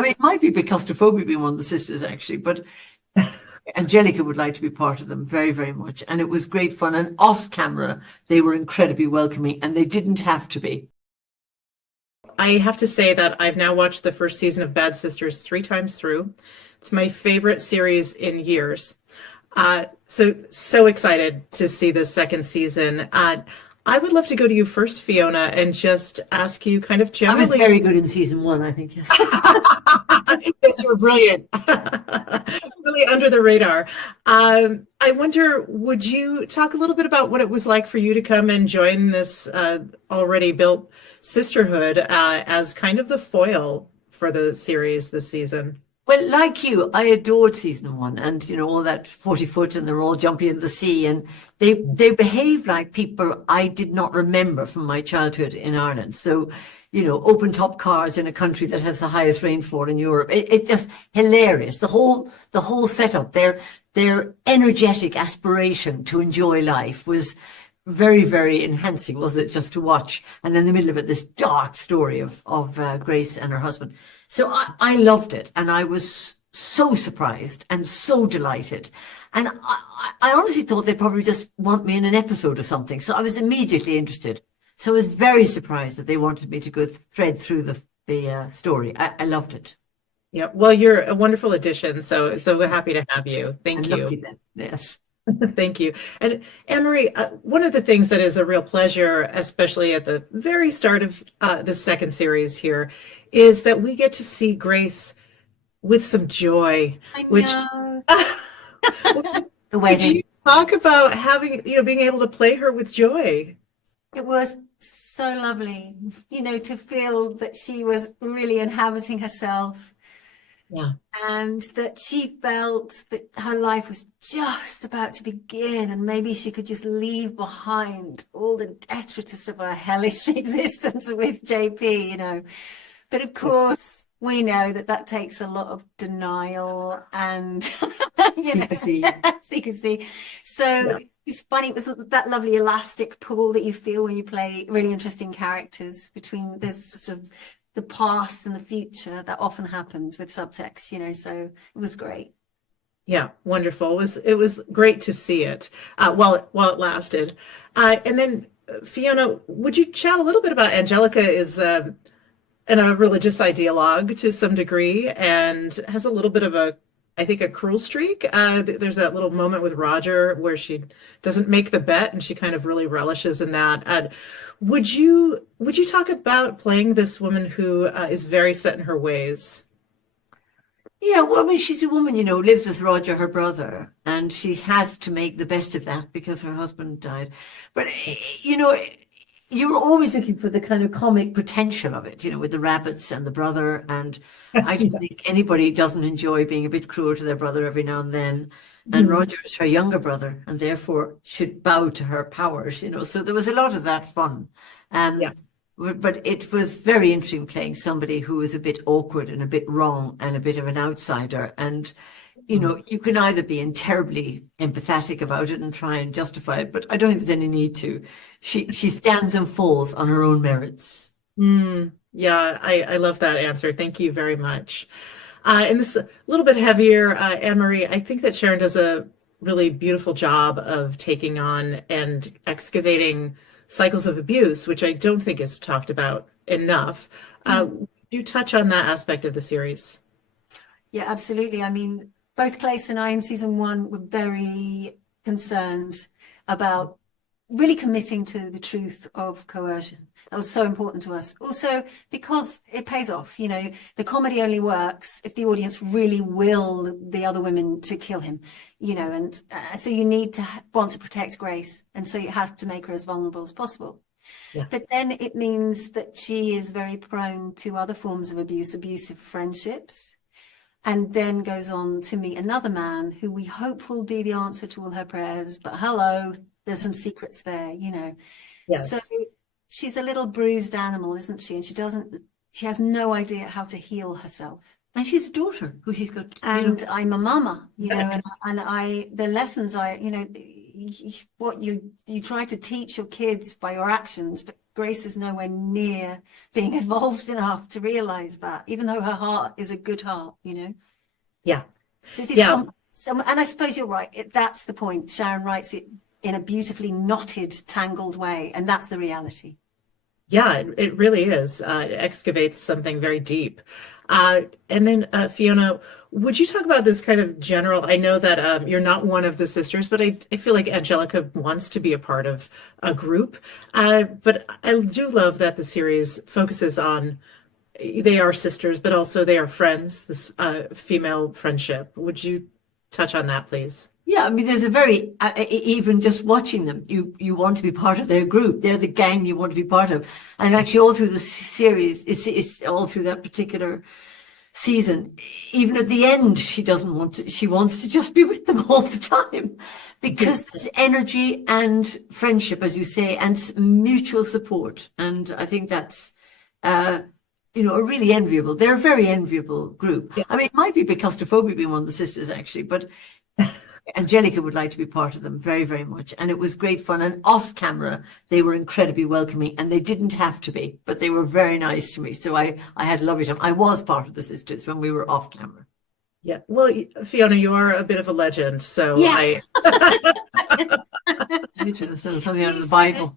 I mean, it might be a bit claustrophobic being one of the sisters, actually, but Angelica would like to be part of them very, very much. And it was great fun. And off camera, they were incredibly welcoming, and they didn't have to be. I have to say that I've now watched the first season of Bad Sisters 3 times through. It's my favorite series in years. So excited to see the second season. I would love to go to you first, Fiona, and just ask you kind of I was generally. very good in season one, I think. Yes, you were brilliant. Really under the radar. I wonder, would you talk a little bit about what it was like for you to come and join this already built sisterhood as kind of the foil for the series this season? Well, like you, I adored season one, and all that 40 foot, and they're all jumping in the sea, and they behave like people I did not remember from my childhood in Ireland. So, open top cars in a country that has the highest rainfall in Europe. It's just hilarious. The whole setup, their energetic aspiration to enjoy life was very, very enhancing, wasn't it, just to watch. And in the middle of it, this dark story of Grace and her husband. So I loved it, and I was so surprised and so delighted. And I honestly thought they'd probably just want me in an episode or something. So I was immediately interested. So I was very surprised that they wanted me to go thread through the story. I loved it. Yeah, well, you're a wonderful addition. So we're happy to have you. Thank And you. lucky then, yes. Thank you. And Anne-Marie, one of the things that is a real pleasure, especially at the very start of the second series here, is that we get to see Grace with some joy. I Which know. The could wedding. you talk about having, being able to play her with joy? It was so lovely, to feel that she was really inhabiting herself Yeah. and that she felt that her life was just about to begin and maybe she could just leave behind all the detritus of her hellish existence with JP. But of course, we know that takes a lot of denial and Secrecy. secrecy. So Yeah. it's funny, it was that lovely elastic pull that you feel when you play really interesting characters between this sort of the past and the future that often happens with subtext, so it was great. Yeah, wonderful. It was great to see it while it lasted. And then Fiona, would you chat a little bit about Angelica is a religious ideologue to some degree and has a little bit of I think, a cruel streak. There's that little moment with Roger where she doesn't make the bet and she kind of really relishes in that. Would you talk about playing this woman who is very set in her ways? Yeah, well, I mean, she's a woman, lives with Roger, her brother, and she has to make the best of that because her husband died. But, you're always looking for the kind of comic potential of it, with the rabbits and the brother. And I don't think anybody doesn't enjoy being a bit cruel to their brother every now and then. And Roger is her younger brother and therefore should bow to her powers, So there was a lot of that fun. Yeah. But it was very interesting playing somebody who was a bit awkward and a bit wrong and a bit of an outsider. And, you can either be terribly empathetic about it and try and justify it, but I don't think there's any need to. She stands and falls on her own merits. Yeah, I love that answer. Thank you very much. And this is a little bit heavier, Anne-Marie. I think that Sharon does a really beautiful job of taking on and excavating cycles of abuse, which I don't think is talked about enough. Would you touch on that aspect of the series? Yeah, absolutely. I mean, both Clace and I in season one were very concerned about really committing to the truth of coercion. That was so important to us. Also, because it pays off. The comedy only works if the audience really will the other women to kill him, and so you need to want to protect Grace. And so you have to make her as vulnerable as possible. Yeah. But then it means that she is very prone to other forms of abuse, abusive friendships, and then goes on to meet another man who we hope will be the answer to all her prayers. But hello, there's some secrets there, Yes. So she's a little bruised animal, isn't she? And she has no idea how to heal herself. And she's a daughter who she's got. And I'm a mama, and the lessons what you try to teach your kids by your actions, but Grace is nowhere near being evolved enough to realize that, even though her heart is a good heart, you know. Yeah. This is Yeah. and I suppose you're right. That's the point. Sharon writes it in a beautifully knotted, tangled way, and that's the reality. Yeah, it really is. It excavates something very deep. And then, Fiona, would you talk about this kind of general? I know that you're not one of the sisters, but I feel like Angelica wants to be a part of a group. But I do love that the series focuses on they are sisters, but also they are friends, this female friendship. Would you touch on that, please? Yeah, I mean, there's a very, even just watching them, you want to be part of their group. They're the gang you want to be part of. And actually all through the series, it's all through that particular season, even at the end, she doesn't want to, she wants to just be with them all the time because there's energy and friendship, as you say, and mutual support. And I think that's, a really enviable, they're a very enviable group. Yeah. I mean, it might be claustrophobic being one of the sisters, actually, but Angelica would like to be part of them very, very much. And it was great fun. And off camera, they were incredibly welcoming, and they didn't have to be, but they were very nice to me. So I had a lovely time. I was part of the sisters when we were off camera. Yeah. Well, Fiona, you are a bit of a legend. So Yeah. Literally, something out of the Bible.